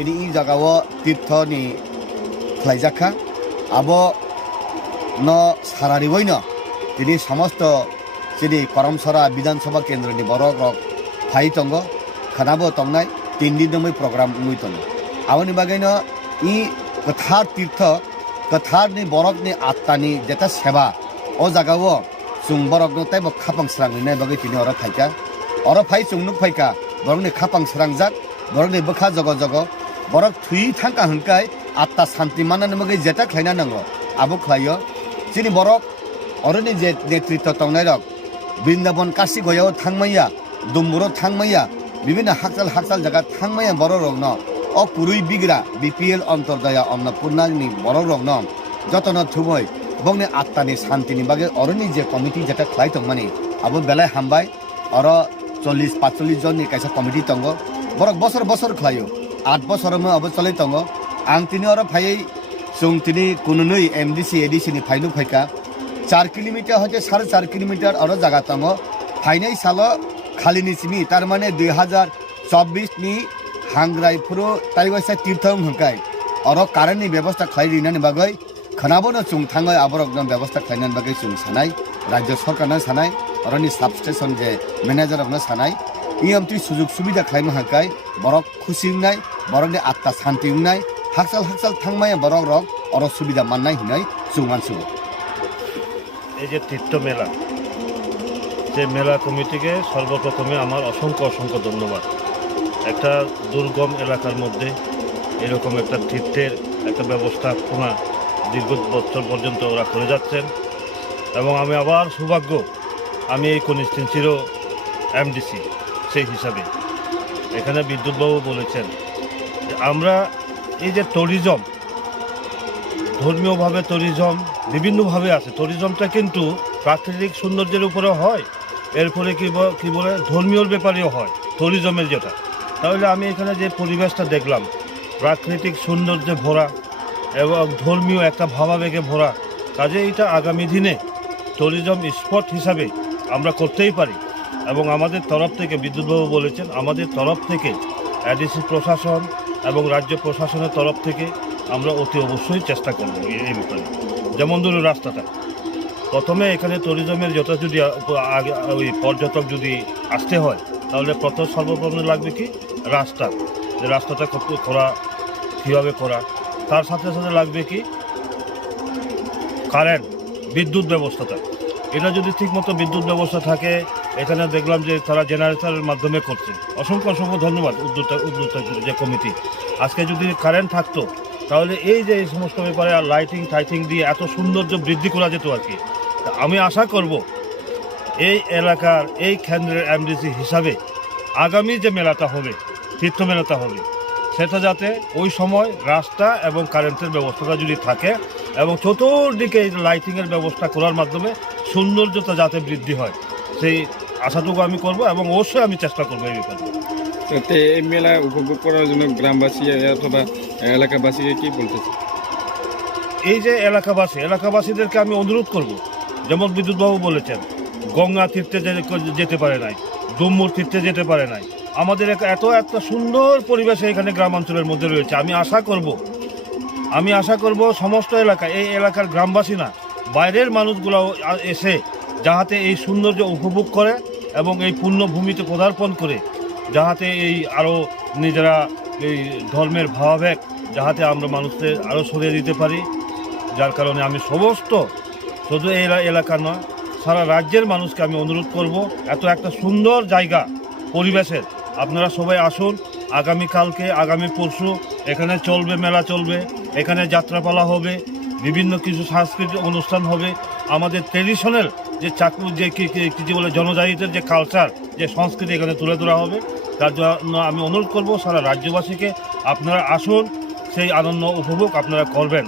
তিনি ই জায়গাও তীর্থনি খাইজাখা আবো ন সারারিবই ন তিনি সমস্ত যিনি করমসরা বিধানসভা কেন্দ্রনি বরক রক ফাই তঙ্গ খানাবো তংনাই 3 दिन नमै प्रग्राम मुइ तंग आवनि बागैनो इ कथार तीर्थ कथारनि बरकनि आत्मानि जेता सेवा ओ जागाओ सुं बरकनो ताइब खापां स्रांनि बागै तिनि अर फाइका अर फाइ सुंनुक फाइका बरकनि खापां स्रांजाक बरकनि बखा जग जग बरक थुइ थांका हंकाय आत्मा शान्ति मानन बागै जेता खायना नांगो आबो खायो जिनि बरक अरनि जे नेतृत्व तंनाय रक बृन्दावन काशी गयाव थांमैया दुम्बुरो थांमैया বিভিন্ন হাকসাল জায়গা থাংমায়া বড় রগ্ন অ কুরুই বিগ্রা বিপিএল অন্তর্দয়া অন্নপূর্ণানি বড় রগ্ন যতন থুবই বংনি আত্মানি শান্তিনি বাগে অরনি যে কমিটি যেটা খাই তংমানি আবো বেলায় হামবাই অর 40-45 জননি কাইসা কমিটি তঙ্গ বরক বছর বছর খাইও 8 বছর মে আবো চলাই তঙ্গ আং তিনি অর ফাই সুং তিনি কুনুনই এমডিসি এডিসি নি ফাইলু ফাইকা 4 কিলোমিটার হতে 4.5 কিলোমিটার অর জায়গা তঙ্গ ফাইনাই সালো खालिनि सिमी तार माने 2024 नि हांग्राय पुरो ताइवासा तीर्थम हंकाय अर कारणनि व्यवस्था खाइरिनानि बागै खनाबोनो सुं थाङै आबरकन व्यवस्था खाइनानि बागै सुं सानाय राज्य सरकारना सानाय अरनि सब स्टेशन जे मैनेजरना सानाय इएमटी सुजुग सुबिदा खाइनो हंकाय बरक खुसि हुनाय बरकनि आत्मा शान्ति हुनाय हाकसाल थांमाय बरक रक अर सुबिदा माननाय हिनाय सुं मानसु এই যে তীর্থ মেলা যে মেলা কমিটিকে সর্বপ্রথমে আমার অসংখ্য ধন্যবাদ। একটা দুর্গম এলাকার মধ্যে এরকম একটা তীর্থের একটা ব্যবস্থাপনা দীর্ঘ বছর পর্যন্ত ওরা করে যাচ্ছেন এবং আমি আবার সৌভাগ্য আমি এই কনস্টিটিউয়েন্সিরও এমডিসি সেই হিসাবে এখানে বিদ্যুৎবাবু বলেছেন যে আমরা এই যে ট্যুরিজম ধর্মীয়ভাবে ট্যুরিজম বিভিন্নভাবে আছে, ট্যুরিজমটা কিন্তু প্রাকৃতিক সৌন্দর্যের উপরে হয়, এরপরে কি বলে ধর্মীয় ব্যাপারেও হয় ট্যুরিজমের যেটা। তাহলে আমি এখানে যে পরিবেশটা দেখলাম প্রাকৃতিক সৌন্দর্যে ভরা এবং ধর্মীয় একটা ভাবাবেগে ভরা, কাজে এটা আগামী দিনে ট্যুরিজম স্পট হিসাবে আমরা করতেই পারি এবং আমাদের তরফ থেকে বিদ্যুৎবাবু বলেছেন আমাদের তরফ থেকে এডিসি প্রশাসন এবং রাজ্য প্রশাসনের তরফ থেকে আমরা অতি অবশ্যই চেষ্টা করব এই ব্যাপারে। যেমন ধরুন রাস্তাটা প্রথমে এখানে ট্যুরিজমের যত যদি ওই পর্যটক যদি আসতে হয় তাহলে সর্বপ্রথম লাগবে কি রাস্তা, যে রাস্তাটা করা কীভাবে করা, তার সাথে সাথে লাগবে কি কারেন্ট বিদ্যুৎ ব্যবস্থাটা, এটা যদি ঠিকমতো বিদ্যুৎ ব্যবস্থা থাকে। এখানে দেখলাম যে তারা জেনারেটরের মাধ্যমে করছে, অসংখ্য ধন্যবাদ উদ্যোক্তা যে কমিটি। আজকে যদি কারেন্ট থাকতো তাহলে এই যে এই সমস্ত ব্যাপারে আর লাইটিং দিয়ে এত সৌন্দর্য বৃদ্ধি করা যেত আর কি। আমি আশা করব এই এলাকার এই কেন্দ্রের এমডিসি হিসাবে আগামী যে মেলাটা হবে তীর্থ মেলাটা হবে সেটা যাতে ওই সময় রাস্তা এবং কারেন্টের ব্যবস্থাটা যদি থাকে এবং চতুর্দিকে এই লাইটিংয়ের ব্যবস্থা করার মাধ্যমে সৌন্দর্যতা যাতে বৃদ্ধি হয় সেই আশাটুকু আমি করব এবং অবশ্যই আমি চেষ্টা করবো এই ব্যাপারে। এই মেলা উপভোগ করার জন্য গ্রামবাসী অথবা এলাকাবাসীকে কি বলতেছে? এই যে এলাকাবাসীদেরকে আমি অনুরোধ করব, যেমন বিদ্যুৎবাবু বলেছেন গঙ্গা তীর্থে যেতে পারে নাই, ডুম্বুর তীর্থে যেতে পারে নাই, আমাদের একটা সুন্দর পরিবেশ এখানে গ্রামাঞ্চলের মধ্যে রয়েছে। আমি আশা করব সমস্ত এলাকা এই এলাকার গ্রামবাসী না বাইরের মানুষগুলো এসে যাহাতে এই সৌন্দর্য উপভোগ করে এবং এই পুণ্যভূমিতে পদার্পণ করে যাহাতে এই আরও নিজেরা এই ধর্মের ভাবাবেগ যাহাতে আমরা মানুষদের আরও সরিয়ে দিতে পারি। যার কারণে আমি সমস্ত শুধু এই এলাকা নয় সারা রাজ্যের মানুষকে আমি অনুরোধ করব এত একটা সুন্দর জায়গা পরিবেশের আপনারা সবাই আসুন। আগামী পরশু এখানে মেলা চলবে, এখানে যাত্রাপালা হবে, বিভিন্ন কিছু সাংস্কৃতিক অনুষ্ঠান হবে, আমাদের ট্রেডিশনাল যে কি বলে জনজাতিদের যে কালচার যে সংস্কৃতি এখানে তুলে ধরা হবে। তার জন্য আমি অনুরোধ করব সারা রাজ্যবাসীকে আপনারা আসুন, সেই আনন্দ উপভোগ আপনারা করবেন।